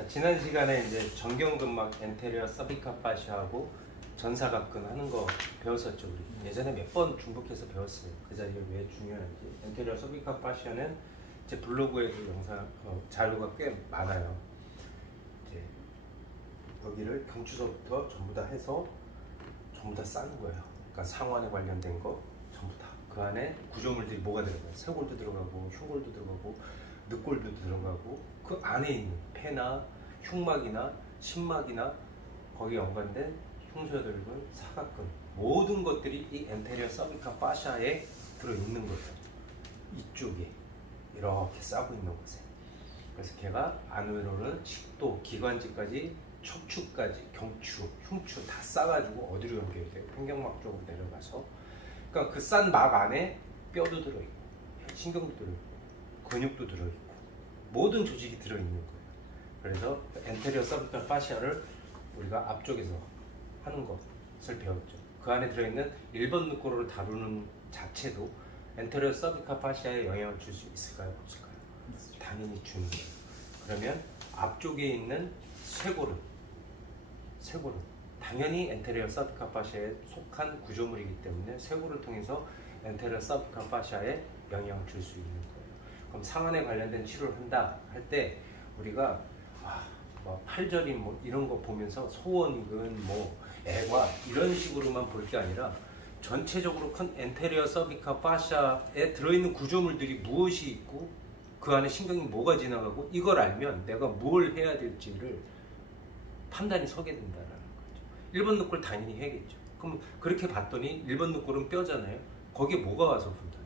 자, 지난 시간에 이제 정경근막 엔테리어 서비카 파시아하고 전사각근 하는 거 배웠었죠. 우리 예전에 몇 번 중복해서 배웠어요. 그 자리가 왜 중요한지. 엔테리어 서비카 파시아는 제 블로그에도 영상 자료가 꽤 많아요. 이제 여기를 경추서부터 전부 다 해서 전부 다 싸는 거예요. 그러니까 상완에 관련된 거 전부 다. 그 안에 구조물들이 뭐가 들어가요? 쇄골도 들어가고 흉골도 들어가고 늑골도 들어가고 그 안에 있는 폐나 흉막이나 심막이나 거기에 연관된 흉쇄들근, 사각근 모든 것들이 이 엔테리어 서비카 파시아에 들어있는 거예요. 이쪽에 이렇게 싸고 있는 곳에. 그래서 걔가 안으로는 식도, 기관지까지, 척추까지, 경추, 흉추 다 싸가지고 어디로 연결이 돼요? 횡격막 쪽으로 내려가서. 그러니까 그 싼 막 안에 뼈도 들어있고 신경도 들어있고 근육도 들어있고 모든 조직이 들어있는 거예요. 그래서 엔테리어 서비카 파시아를 우리가 앞쪽에서 하는 것을 배웠죠. 그 안에 들어있는 1번 늑골을 다루는 자체도 엔테리어 서비카 파시아에 영향을 줄 수 있을까요? 없을까요? 당연히 주는 거예요. 그러면 앞쪽에 있는 쇄골은 당연히 엔테리어 서비카 파시아에 속한 구조물이기 때문에 쇄골을 통해서 엔테리어 서비카 파시아에 영향을 줄 수 있는 거예요. 그럼 상안에 관련된 치료를 한다 할 때 우리가 뭐 팔절임 뭐 이런 거 보면서 소원근 뭐 애과 이런 식으로만 볼 게 아니라 전체적으로 큰 엔테리어 서비카 파시아에 들어있는 구조물들이 무엇이 있고 그 안에 신경이 뭐가 지나가고 이걸 알면 내가 뭘 해야 될지를 판단이 서게 된다는 거죠. 1번 늑골 당연히 해야겠죠. 그럼 그렇게 봤더니 1번 늑골은 뼈잖아요. 거기에 뭐가 와서 붙어요?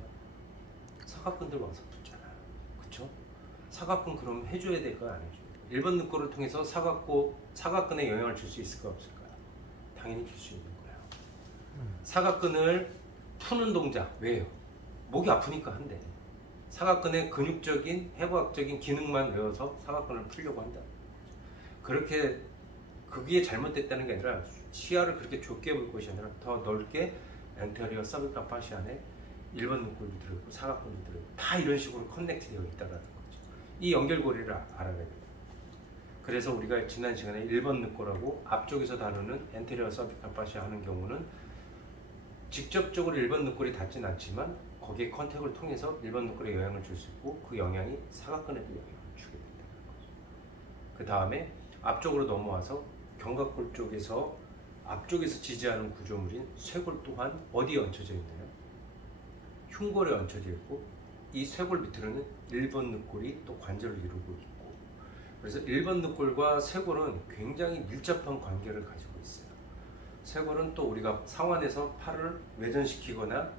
사각근들 와서 붙잖아요. 그쵸? 사각근 그럼 해줘야 될 거 아니죠. 1번 늑골을 통해서 사각근에 영향을 줄 수 있을까 없을까요? 당연히 줄 수 있는 거예요. 사각근을 푸는 동작 왜요? 목이 아프니까 한대. 사각근의 근육적인 해부학적인 기능만 외워서 사각근을 풀려고 한다. 그렇게 그게 잘못됐다는 게 아니라 시야를 그렇게 좁게 볼 것이 아니라 더 넓게 엔테리어 서비카 파시아 안에 1번 늑골도 들어있고 사각근도 들어있고 다 이런 식으로 커넥트 되어 있다는 거죠. 이 연결고리를 알아야 됩니다. 그래서 우리가 지난 시간에 1번 늑골하고 앞쪽에서 다루는 엔테리어 서비카 파시아 하는 경우는 직접적으로 1번 늑골이 닿진 않지만 거기에 컨택을 통해서 1번 늑골에 영향을 줄 수 있고 그 영향이 사각근에도 영향을 주게 된다는 거죠. 그 다음에 앞쪽으로 넘어와서 견갑골 쪽에서 앞쪽에서 지지하는 구조물인 쇄골 또한 어디에 얹혀져 있나요? 흉골에 얹혀져 있고 이 쇄골 밑으로는 1번 늑골이 또 관절을 이루고 있고 그래서 1번 늑골과 쇄골은 굉장히 밀접한 관계를 가지고 있어요. 쇄골은 또 우리가 상완에서 팔을 외전시키거나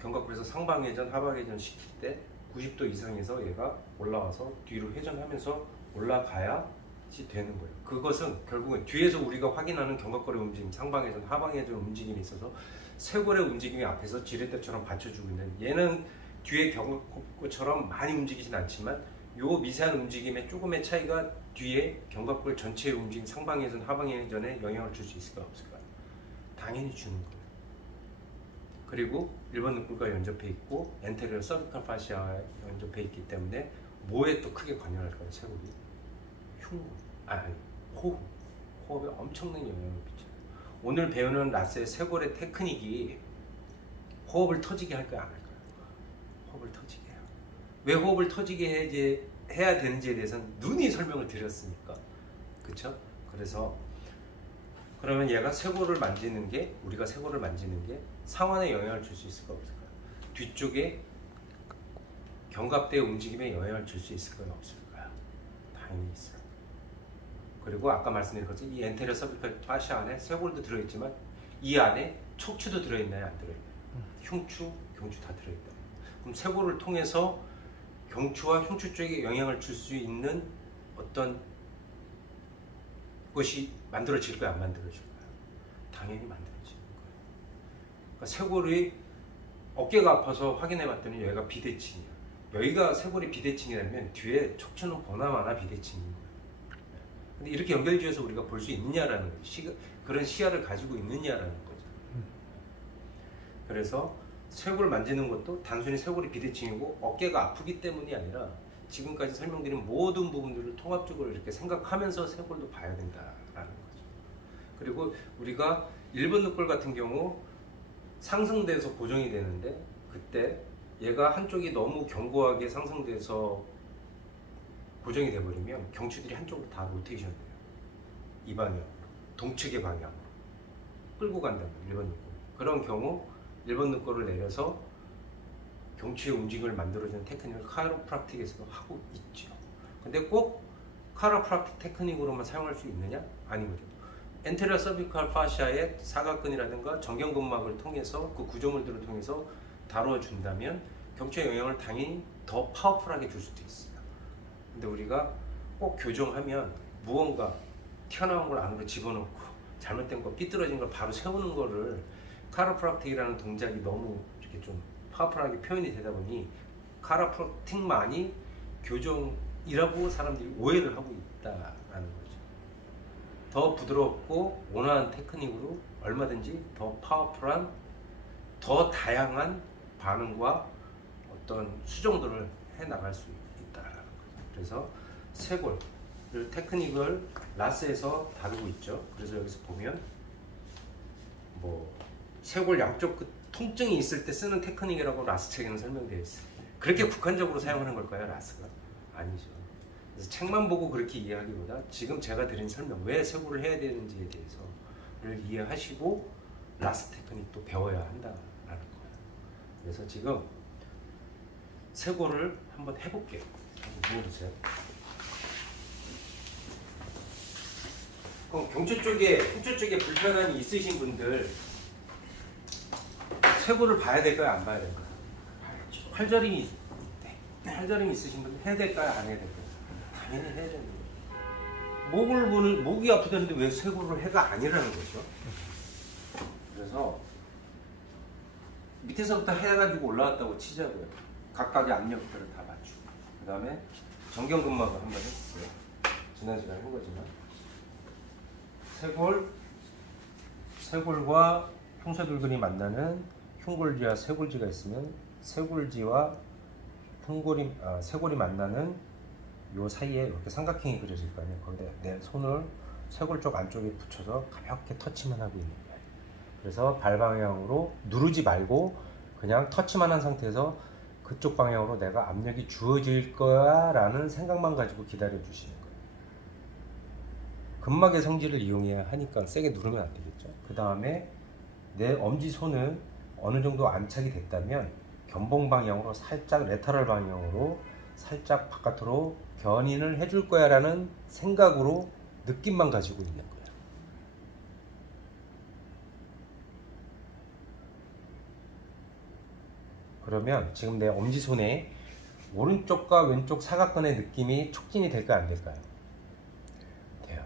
견갑골에서 상방회전, 하방회전 시킬 때 90도 이상에서 얘가 올라와서 뒤로 회전하면서 올라가야지 되는 거예요. 그것은 결국은 뒤에서 우리가 확인하는 견갑골의 움직임, 상방회전, 하방회전 움직임이 있어서 쇄골의 움직임이 앞에서 지렛대처럼 받쳐주고 있는 얘는 뒤에 견갑골처럼 많이 움직이진 않지만 요 미세한 움직임의 조금의 차이가 뒤에 견갑골 전체의 움직임, 상방회전, 하방회전에 영향을 줄 수 있을까 없을까요? 당연히 주는 거예요. 그리고 1번 늑골과 연접해 있고 엔테리어 서비카 파시아에 연접해 있기 때문에 뭐에 또 크게 관여할까요? 쇄골이? 호흡에 엄청난 영향을 미쳐요. 오늘 배우는 라스의 쇄골의 테크닉이 호흡을 터지게 할까요? 안 할까요? 호흡을 터지게 해요. 왜 호흡을 터지게 해야 되는지에 대해서는 눈이 설명을 드렸으니까. 그쵸? 그래서 그러면 얘가 쇄골을 만지는 게 우리가 쇄골을 만지는 게 상완에 영향을 줄 수 있을까 없을까요? 뒤쪽에 견갑대의 움직임에 영향을 줄 수 있을까요 없을까요? 당연히 있어요. 그리고 아까 말씀드린 것처럼 이 엔테리어 서비카 파시아 안에 쇄골도 들어있지만 이 안에 척추도 들어있나요? 안 들어있나요? 흉추, 경추 다 들어있다. 그럼 쇄골을 통해서 경추와 흉추 쪽에 영향을 줄 수 있는 어떤 것이 만들어질까요? 안 만들어질까요? 당연히 만들어지는 거예요. 그러니까 쇄골이 어깨가 아파서 확인해 봤더니 여기가 비대칭이야. 여기가 쇄골이 비대칭이라면 뒤에 척추는 보나마나 비대칭인 거예요. 근데 이렇게 연결지어서 우리가 볼 수 있느냐라는 거죠. 그런 시야를 가지고 있느냐라는 거죠. 그래서 쇄골을 만지는 것도 단순히 쇄골이 비대칭이고 어깨가 아프기 때문이 아니라 지금까지 설명드린 모든 부분들을 통합적으로 이렇게 생각하면서 쇄골도 봐야 된다라는 거죠. 그리고 우리가 1번 늑골 같은 경우 상승돼서 고정이 되는데, 그때 얘가 한쪽이 너무 견고하게 상승돼서 고정이 돼버리면 경추들이 한쪽으로 다 로테이션 돼요. 이 방향, 동측의 방향으로 끌고 간다면 1번 늑골. 그런 경우 1번 늑골을 내려서 경추의 움직임을 만들어주는 테크닉을 카이로프락틱에서도 하고 있죠. 근데 꼭 카이로프락틱 테크닉으로만 사용할 수 있느냐? 아니거든요. 엔테리어 서비컬 파시아의 사각근이라든가 정경근막을 통해서 그 구조물들을 통해서 다뤄준다면 경추의 영향을 당연히 더 파워풀하게 줄 수도 있어요. 근데 우리가 꼭 교정하면 무언가 튀어나온 걸 안으로 집어넣고 잘못된 거, 삐뚤어진 걸 바로 세우는 거를 카이로프락틱이라는 동작이 너무 이렇게 좀 파워풀하게 표현이 되다 보니 카이로프락틱만이 교정이라고 사람들이 오해를 하고 있다라는 거죠. 더 부드럽고 온화한 테크닉으로 얼마든지 더 파워풀한, 더 다양한 반응과 어떤 수정들을 해 나갈 수 있다라는 거죠. 그래서 쇄골 테크닉을 라스에서 다루고 있죠. 그래서 여기서 보면 뭐 쇄골 양쪽 끝 통증이 있을 때 쓰는 테크닉이라고 라스 책에는 설명되어 있어요. 그렇게 국한적으로 사용하는 걸까요, 라스가? 아니죠. 그래서 책만 보고 그렇게 이해하기보다 지금 제가 드린 설명, 왜 쇄골을 해야 되는지에 대해서를 이해하시고 라스 테크닉도 배워야 한다라는 거예요. 그래서 지금 쇄골을 한번 해볼게요. 한번 누워보세요. 그럼 경추 쪽에 불편함이 있으신 분들 쇄골을 봐야 될까요, 안 봐야 될까요? 팔저림이 있으신 분들 해야 될까요, 안 해야 될까요? 당연히 해야 되는 거예요. 목이 아프다는데 왜 쇄골을 해가 아니라는 거죠. 그래서 밑에서부터 해가지고 올라왔다고 치자고요. 각각의 압력들을 다 맞추고, 그 다음에 정경근막을 한번 해볼게요. 지난 시간에 한 거지만 쇄골과 흉쇄둘근이 만나는 흉골지와 쇄골지가 있으면 쇄골지와 쇄골이 만나는 요 사이에 이렇게 삼각형이 그려질 거 아니에요. 거기다 내 손을 쇄골 쪽 안쪽에 붙여서 가볍게 터치만 하고 있는 거예요. 그래서 발 방향으로 누르지 말고 그냥 터치만 한 상태에서 그쪽 방향으로 내가 압력이 주어질 거야 라는 생각만 가지고 기다려 주시는 거예요. 근막의 성질을 이용해야 하니까 세게 누르면 안 되겠죠. 그 다음에 내 엄지손은 어느 정도 안착이 됐다면 견봉 방향으로 살짝 레터럴 방향으로 살짝 바깥으로 견인을 해줄 거야 라는 생각으로 느낌만 가지고 있는 거예요. 그러면 지금 내 엄지손에 오른쪽과 왼쪽 사각근의 느낌이 촉진이 될까요, 안 될까요? 돼요.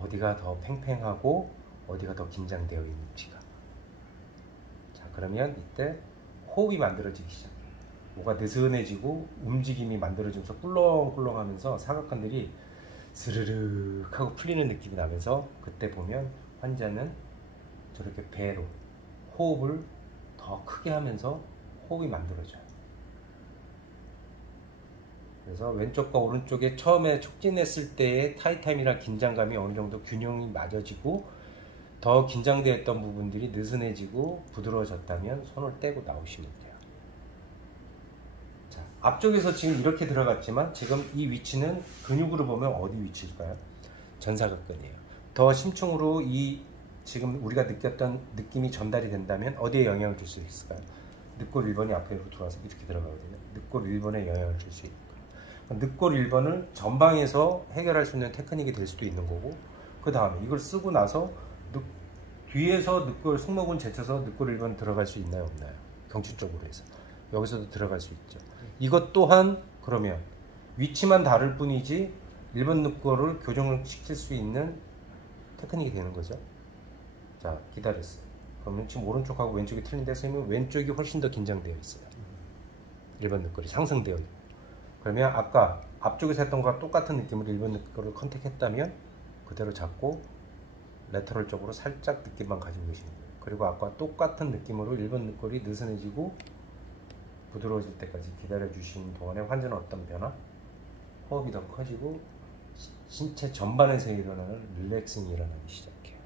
어디가 더 팽팽하고 어디가 더 긴장되어 있는지가. 자, 그러면 이때 호흡이 만들어지기 시작해요. 뭐가 느슨해지고 움직임이 만들어지면서 꿀렁꿀렁 하면서 사각근들이 스르륵 하고 풀리는 느낌이 나면서, 그때 보면 환자는 저렇게 배로 호흡을 더 크게 하면서 호흡이 만들어져요. 그래서 왼쪽과 오른쪽에 처음에 촉진했을 때의 타이타임이나 긴장감이 어느 정도 균형이 맞아지고 더 긴장되어 있던 부분들이 느슨해지고 부드러워졌다면 손을 떼고 나오시면 돼요. 자, 앞쪽에서 지금 이렇게 들어갔지만 지금 이 위치는 근육으로 보면 어디 위치일까요? 전사각근이에요. 더 심층으로 이 지금 우리가 느꼈던 느낌이 전달이 된다면 어디에 영향을 줄 수 있을까요? 늑골 1번이 앞으로 들어와서 이렇게 들어가거든요. 늑골 1번에 영향을 줄 수 있는 거예요. 늑골 1번을 전방에서 해결할 수 있는 테크닉이 될 수도 있는 거고, 그 다음에 이걸 쓰고 나서 뒤에서 늑골 승모근 제쳐서 늑골 1번 들어갈 수 있나요, 없나요? 경추 쪽으로 해서 여기서도 들어갈 수 있죠. 이것 또한 그러면 위치만 다를 뿐이지 1번 늑골을 교정을 시킬 수 있는 테크닉이 되는 거죠. 자, 기다렸어요. 그러면 지금 오른쪽하고 왼쪽이 틀린데 선생님은 왼쪽이 훨씬 더 긴장되어 있어요. 1번 늑골이 상승되어 있고. 그러면 아까 앞쪽에서 했던 것과 똑같은 느낌으로 1번 늑골을 컨택했다면 그대로 잡고 레터럴 쪽으로 살짝 느낌만 가지고 계시는 거예요. 그리고 아까 똑같은 느낌으로 1번 늑골이 느슨해지고 부드러워질 때까지 기다려 주시는 동안에 환자는 어떤 변화? 호흡이 더 커지고 신체 전반에서 일어나는 릴렉싱이 일어나기 시작해요.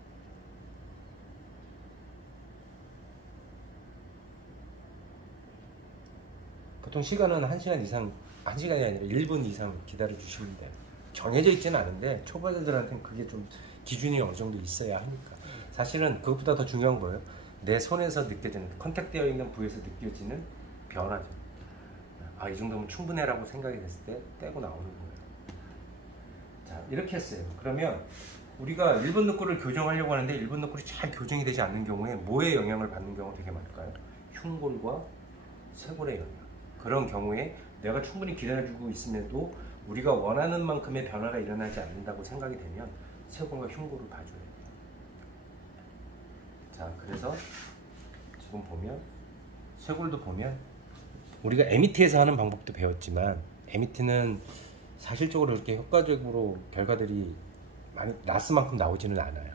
보통 시간은 1시간 이상, 1시간이 아니라 1분 이상 기다려 주시면 돼요. 정해져 있지는 않은데 초보자들한테는 그게 좀 기준이 어느 정도 있어야 하니까. 사실은 그것보다 더 중요한 거예요. 내 손에서 느껴지는, 컨택되어 있는 부위에서 느껴지는 변화죠. 아, 이 정도면 충분해라고 생각이 됐을 때 떼고 나오는 거예요. 자, 이렇게 했어요. 그러면 우리가 1분 늑골을 교정하려고 하는데 1분 늑골이 잘 교정이 되지 않는 경우에 뭐에 영향을 받는 경우가 되게 많을까요? 흉골과 쇄골의 영향. 그런 경우에 내가 충분히 기다려주고 있음에도 우리가 원하는 만큼의 변화가 일어나지 않는다고 생각이 되면 쇄골과 흉골을 봐줘야 돼요. 자, 그래서 지금 보면 쇄골도 보면 우리가 MET에서 하는 방법도 배웠지만 MET는 사실적으로 이렇게 효과적으로 결과들이 많이 나스만큼 나오지는 않아요.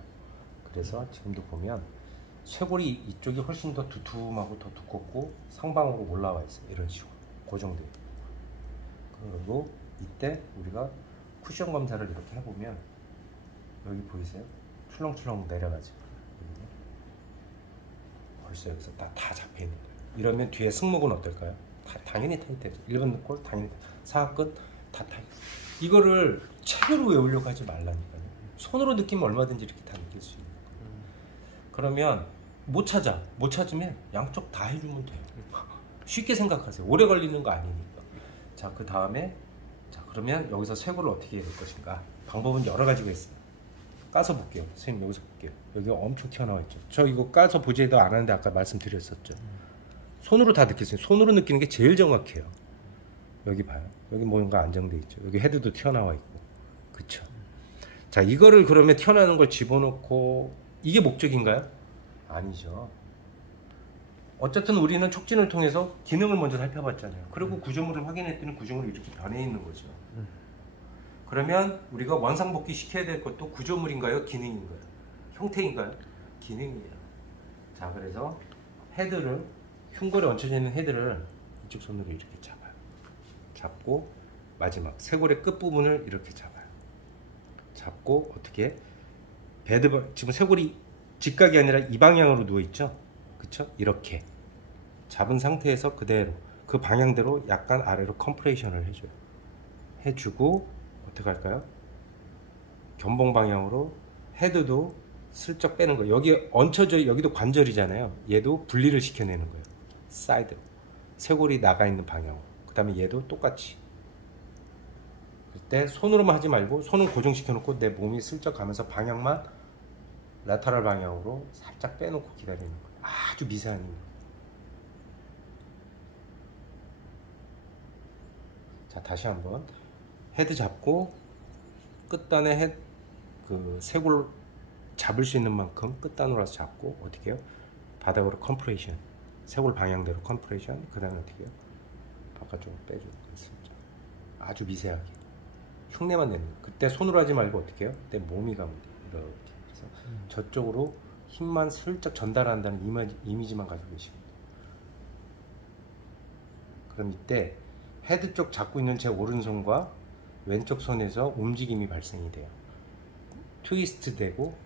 그래서 지금도 보면 쇄골이 이쪽이 훨씬 더 두툼하고 더 두껍고 상방으로 올라와 있어요. 이런 식으로 고정돼요. 그리고 이때 우리가 쿠션 검사를 이렇게 해보면 여기 보이세요? 출렁출렁 내려가죠. 벌써 여기서 다 잡혀 있는 거예요. 이러면 뒤에 승모근 어떨까요? 당연히 타이트해져. 1번 늑골 당연히 사각근 다 타이트. 이거를 책으로 외우려고 하지 말라니까요. 손으로 느끼면 얼마든지 이렇게 다 느낄 수 있는 거예요. 그러면 못 찾으면 양쪽 다 해주면 돼요. 쉽게 생각하세요. 오래 걸리는 거 아니니까. 자, 그 다음에 자, 그러면 여기서 쇄골을 어떻게 해야 될 것인가? 방법은 여러 가지가 있어요. 까서 볼게요. 선생님 여기서 볼게요. 여기가 엄청 튀어나와 있죠. 저 이거 까서 보지도 않았는데 아까 말씀드렸었죠. 손으로 다 느낄 수 있어요. 손으로 느끼는 게 제일 정확해요. 여기 봐요. 여기 뭔가 안정돼 있죠. 여기 헤드도 튀어나와 있고. 그쵸? 자, 이거를 그러면 튀어나오는 걸 집어넣고 이게 목적인가요? 아니죠. 어쨌든 우리는 촉진을 통해서 기능을 먼저 살펴봤잖아요. 그리고 구조물을 확인했더니 구조물이 이렇게 변해 있는 거죠. 그러면 우리가 원상복귀 시켜야 될 것도 구조물인가요? 기능인가요? 형태인가요? 기능이에요. 자, 그래서 헤드를, 흉골에 얹혀져 있는 헤드를 이쪽 손으로 이렇게 잡아요. 잡고 마지막 쇄골의 끝부분을 이렇게 잡아요. 잡고 어떻게 지금 쇄골이 직각이 아니라 이 방향으로 누워있죠? 그쵸? 이렇게 잡은 상태에서 그대로 그 방향대로 약간 아래로 컴프레이션을 해줘요. 해주고 어떻게 할까요? 견봉 방향으로 헤드도 슬쩍 빼는 거예요. 여기 얹혀져, 여기도 관절이잖아요. 얘도 분리를 시켜내는 거예요. 사이드 쇄골이 나가 있는 방향으로. 그 다음에 얘도 똑같이. 그때 손으로만 하지 말고 손은 고정시켜 놓고 내 몸이 슬쩍 가면서 방향만 라테럴 방향으로 살짝 빼놓고 기다리는 거예요. 아주 미세한 힘. 자, 다시 한번 헤드 잡고 끝단에 그 쇄골 잡을 수 있는 만큼 끝단으로 와서 잡고 어떻게 해요? 바닥으로 컴프레이션, 쇄골 방향대로 컴프레이션. 그 다음에 어떻게 해요? 바깥쪽으로 빼주고 있습니다. 아주 미세하게 흉내만 내는 거예요. 그때 손으로 하지 말고 어떻게 해요? 그때 몸이 가면 돼요. 이렇게. 그래서 저쪽으로 힘만 슬쩍 전달한다는 이미지만 가지고 계십니다. 그럼 이때 헤드 쪽 잡고 있는 제 오른손과 왼쪽 손에서 움직임이 발생이 돼요. 트위스트 되고,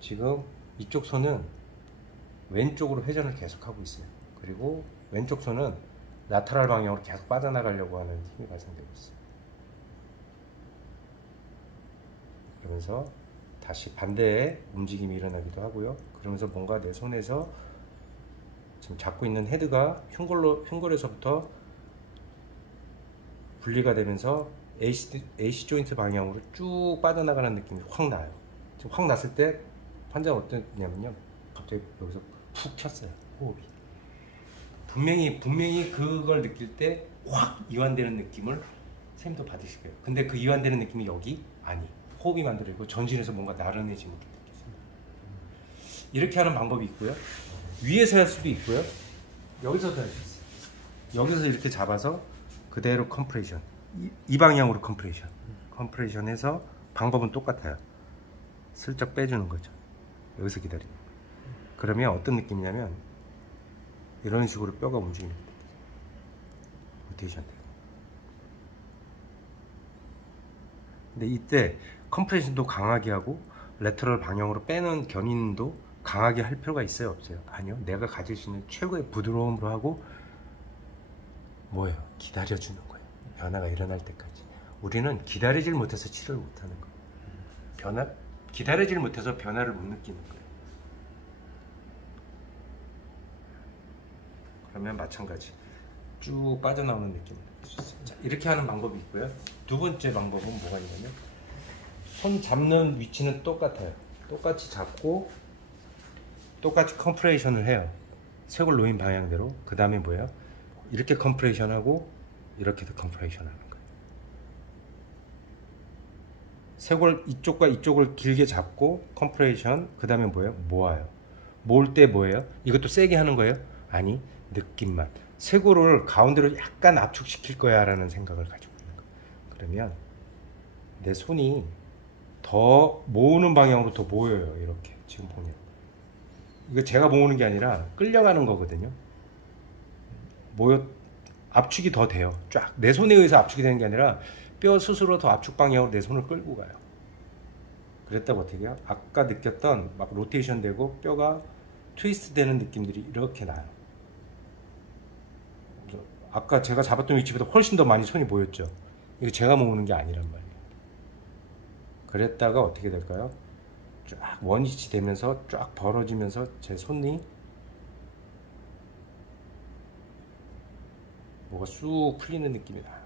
지금 이쪽 손은 왼쪽으로 회전을 계속하고 있어요. 그리고 왼쪽 손은 라테랄 방향으로 계속 빠져나가려고 하는 힘이 발생되고 있어요. 그러면서 다시 반대의 움직임이 일어나기도 하고요. 그러면서 뭔가 내 손에서 지금 잡고 있는 헤드가 흉골에서부터 분리가 되면서 AC 조인트 방향으로 쭉 빠져나가는 느낌이 확 나요. 지금 확 났을 때 환자는 어땠냐면요, 갑자기 여기서 푹 쳤어요. 호흡이. 분명히 그걸 느낄 때 확 이완되는 느낌을 선생님도 받으실 거예요. 근데 그 이완되는 느낌이 여기 아니, 호흡이 만들어지고 전신에서 뭔가 나른해짐을 느끼겠습니다. 이렇게 하는 방법이 있고요. 위에서 할 수도 있고요. 여기서도 할 수 있어요. 여기서 이렇게 잡아서 그대로 컴프레이션, 이 방향으로 컴프레이션 해서 방법은 똑같아요. 슬쩍 빼주는 거죠. 여기서 기다리는 거예요. 그러면 어떤 느낌이냐면 이런 식으로 뼈가 움직이는 거예요. 로테이션 돼요. 근데 이때 컴프레션도 강하게 하고 레터럴 방향으로 빼는 견인도 강하게 할 필요가 있어요, 없어요? 아니요. 내가 가질 수 있는 최고의 부드러움으로 하고 뭐예요? 기다려주는 거예요. 변화가 일어날 때까지. 우리는 기다리질 못해서 치료를 못하는 거예요. 기다리질 못해서 변화를 못 느끼는 거예요. 그러면 마찬가지 쭉 빠져나오는 느낌을 느낄 수 있어요. 자, 이렇게 하는 방법이 있고요. 두 번째 방법은 뭐가 있냐면 손 잡는 위치는 똑같아요. 똑같이 잡고 똑같이 컴프레이션을 해요. 쇄골 놓인 방향대로. 그 다음에 뭐예요? 이렇게 컴프레이션 하고 이렇게도 컴프레이션 하는 거예요. 쇄골 이쪽과 이쪽을 길게 잡고 컴프레이션, 그 다음에 뭐예요? 모아요. 모을 때 뭐예요? 이것도 세게 하는 거예요? 아니, 느낌만. 쇄골을 가운데로 약간 압축시킬 거야 라는 생각을 가지고 있는 거예요. 그러면 내 손이 더 모으는 방향으로 더 모여요. 이렇게 지금 보면 이거 제가 모으는 게 아니라 끌려가는 거거든요. 압축이 더 돼요. 쫙 내 손에 의해서 압축이 되는 게 아니라 뼈 스스로 더 압축 방향으로 내 손을 끌고 가요. 그랬다고 어떻게 해요? 아까 느꼈던 막 로테이션 되고 뼈가 트위스트 되는 느낌들이 이렇게 나요. 아까 제가 잡았던 위치보다 훨씬 더 많이 손이 모였죠. 이거 제가 모으는 게 아니란 말이에요. 그랬다가 어떻게 될까요? 쫙 원위치 되면서 쫙 벌어지면서 제 손이 뭐가 쑥 풀리는 느낌이 나요.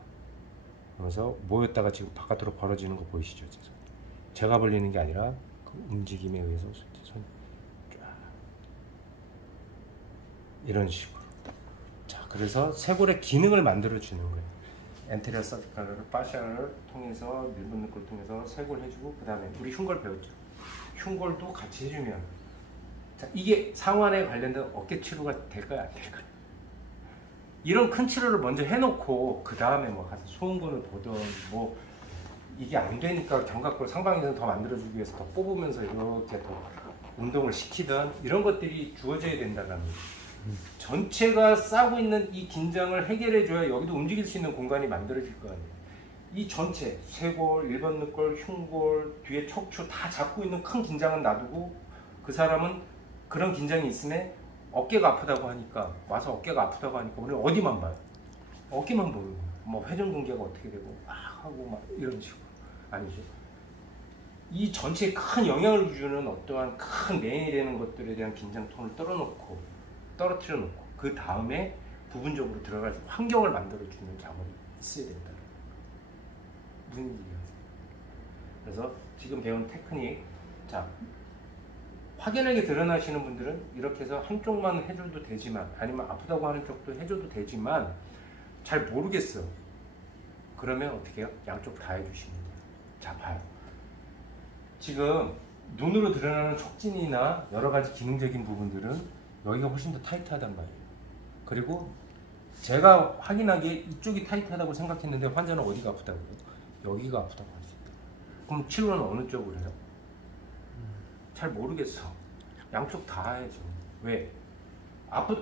그러면서 모였다가 지금 바깥으로 벌어지는 거 보이시죠? 제가 벌리는 게 아니라 그 움직임에 의해서 손이 쫙 이런 식으로. 자, 그래서 쇄골의 기능을 만들어 주는 거예요. 엔테리어 서비컬 파샤를 통해서 밀분능골을 통해서 쇄골 해주고, 그 다음에 우리 흉골 배웠죠. 흉골도 같이 해주면, 자, 이게 상완에 관련된 어깨 치료가 될까요, 안 될까요? 이런 큰 치료를 먼저 해놓고 그 다음에 뭐 가서 소음근을 보든 뭐 이게 안 되니까 견갑골 상방에서 더 만들어주기 위해서 더 뽑으면서 이렇게 더 운동을 시키든 이런 것들이 주어져야 된다는 거예요. 전체가 싸고 있는 이 긴장을 해결해줘야 여기도 움직일 수 있는 공간이 만들어질 거 아니에요. 이 전체 쇄골, 일반늑골, 흉골, 뒤에 척추 다 잡고 있는 큰 긴장은 놔두고 그 사람은 그런 긴장이 있으면 어깨가 아프다고 하니까 와서 어깨가 아프다고 하니까 우리는 어디만 봐요? 어깨만 보는 거예요. 뭐 회전근개가 어떻게 되고 막 하고 막 이런 식으로. 아니죠. 이 전체에 큰 영향을 주는 어떠한 큰 메인이 되는 것들에 대한 긴장톤을 떨어뜨려 놓고 그 다음에 부분적으로 들어갈 환경을 만들어주는 작업이 있어야 된다. 무슨 얘기예요? 그래서 지금 배운 테크닉, 자, 확연하게 드러나시는 분들은 이렇게 해서 한쪽만 해줘도 되지만, 아니면 아프다고 하는 쪽도 해줘도 되지만 잘 모르겠어. 그러면 어떻게 해요? 양쪽 다 해주시면 돼요. 자, 봐요. 지금 눈으로 드러나는 촉진이나 여러 가지 기능적인 부분들은 여기가 훨씬 더 타이트하단 말이에요. 그리고 제가 확인하기에 이쪽이 타이트하다고 생각했는데 환자는 어디가 아프다고요? 여기가 아프다고 할 수 있다. 그럼 치료는 어느 쪽으로 해요? 잘 모르겠어. 양쪽 다 해야죠. 왜?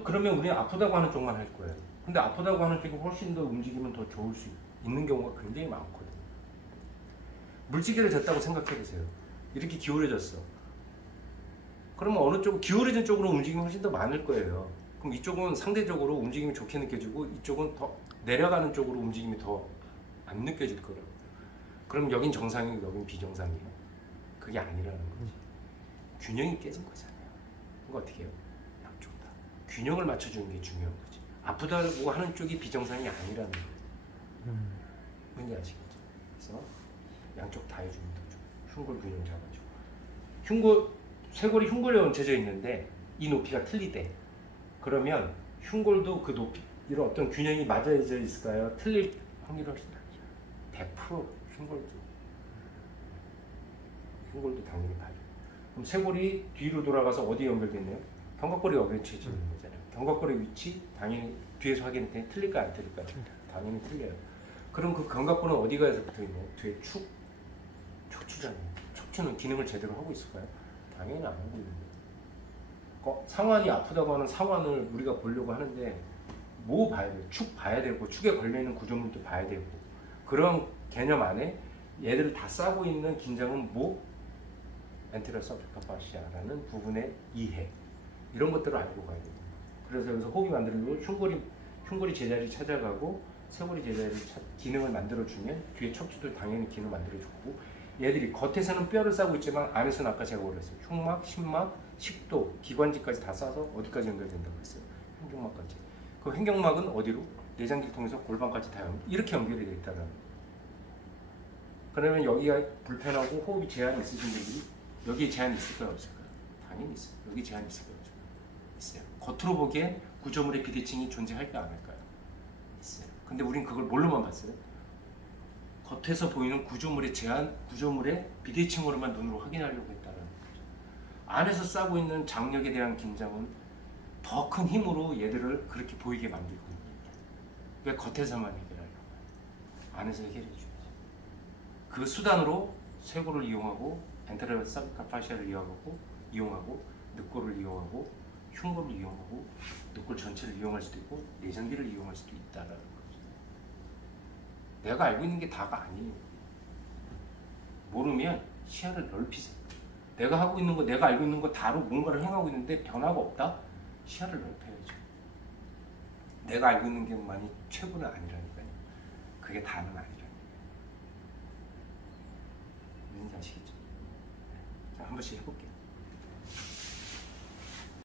그러면 우리는 아프다고 하는 쪽만 할 거예요. 근데 아프다고 하는 쪽이 훨씬 더 움직이면 더 좋을 수 있는 경우가 굉장히 많거든요. 물지개를 졌다고 생각해보세요. 이렇게 기울어졌어. 그러면 어느 쪽, 기울어진 쪽으로 움직임이 훨씬 더 많을 거예요. 그럼 이쪽은 상대적으로 움직임이 좋게 느껴지고 이쪽은 더 내려가는 쪽으로 움직임이 더 안 느껴질 거라고. 그럼 여긴 정상이고 여긴 비정상이에요. 그게 아니라는 거지. 균형이 깨진 거잖아요. 그거 어떻게 해요? 양쪽 다. 균형을 맞춰주는 게 중요한 거지. 아프다고 하는 쪽이 비정상이 아니라는 거예요. 뭔지 아시겠죠? 그래서 양쪽 다 해주면 더 좋아요. 흉골 균형 잡아주고. 쇄골이 흉골에 얹혀져 있는데 이 높이가 틀리대. 그러면 흉골도 그 높이, 이런 어떤 균형이 맞아져 있을까요? 틀릴 확률이 훨씬 낮죠. 100% 흉골도 당연히 가죠. 그럼 쇄골이 뒤로 돌아가서 어디에 연결됐네요? 견갑골이 연결되어 있는 거잖아요. 견갑골의 위치 당연히 뒤에서 확인했더니 틀릴까 안 틀릴까? 당연히 틀려요. 그럼 그 견갑골은 어디가 해서 붙어있나요? 뒤에 척추잖아요. 척추는 기능을 제대로 하고 있을까요? 당연히 안 하고 있는 거예요. 상완이 아프다고 하는 상완을 우리가 보려고 하는데 뭐 봐야 돼요? 축 봐야 되고 축에 걸려있는 구조물도 봐야 되고, 그런 개념 안에 얘들을 다 싸고 있는 긴장은 뭐? 엔테리어 서비컬 파시아라는 부분의 이해, 이런 것들을 알고 가야 됩니다. 그래서 여기서 호흡이 만들고 흉골이 제자리 찾아가고 쇄골이 제자리 기능을 만들어주면 뒤에 척추도 당연히 기능을 만들어주고, 얘들이 겉에서는 뼈를 싸고 있지만 안에서는 아까 제가 그랬어요. 흉막, 심막, 식도, 기관지까지 다 싸서 어디까지 연결된다고 했어요? 횡격막까지. 그 횡격막은 어디로? 내장기를 통해서 골반까지 다 이렇게 연결이 되어 있다는 거예요. 그러면 여기가 불편하고 호흡이 제한이 있으신 분들이 여기에 제한이 있을까요? 없을까요? 당연히 있어요. 여기 제한이 있을까요? 있어요. 겉으로 보기엔 구조물의 비대칭이 존재할까 안 할까요? 있어요. 근데 우린 그걸 뭘로만 봤어요? 겉에서 보이는 구조물의 제한, 구조물의 비대칭으로만 눈으로 확인하려고 했다는 거죠. 안에서 싸고 있는 장력에 대한 긴장은 더 큰 힘으로 얘들을 그렇게 보이게 만들고 있는 거예요. 왜 겉에서만 해결하려고 해요? 안에서 해결해 줘야지. 그 수단으로 쇄골을 이용하고 엔테리어 서비컬 파시아를 이용하고 늑골을 이용하고 흉골을 이용하고 늑골 전체를 이용할 수도 있고 내장기를 이용할 수도 있다라는 거죠. 내가 알고 있는 게 다가 아니에요. 모르면 시야를 넓히세요. 내가 하고 있는 거, 내가 알고 있는 거 다로 뭔가를 행하고 있는데 변화가 없다? 시야를 넓혀야죠. 내가 알고 있는 게만이 최고는 아니라니까요. 그게 다는 아니라니까요. 무슨 아시겠죠? 자, 한 번씩 해볼게요.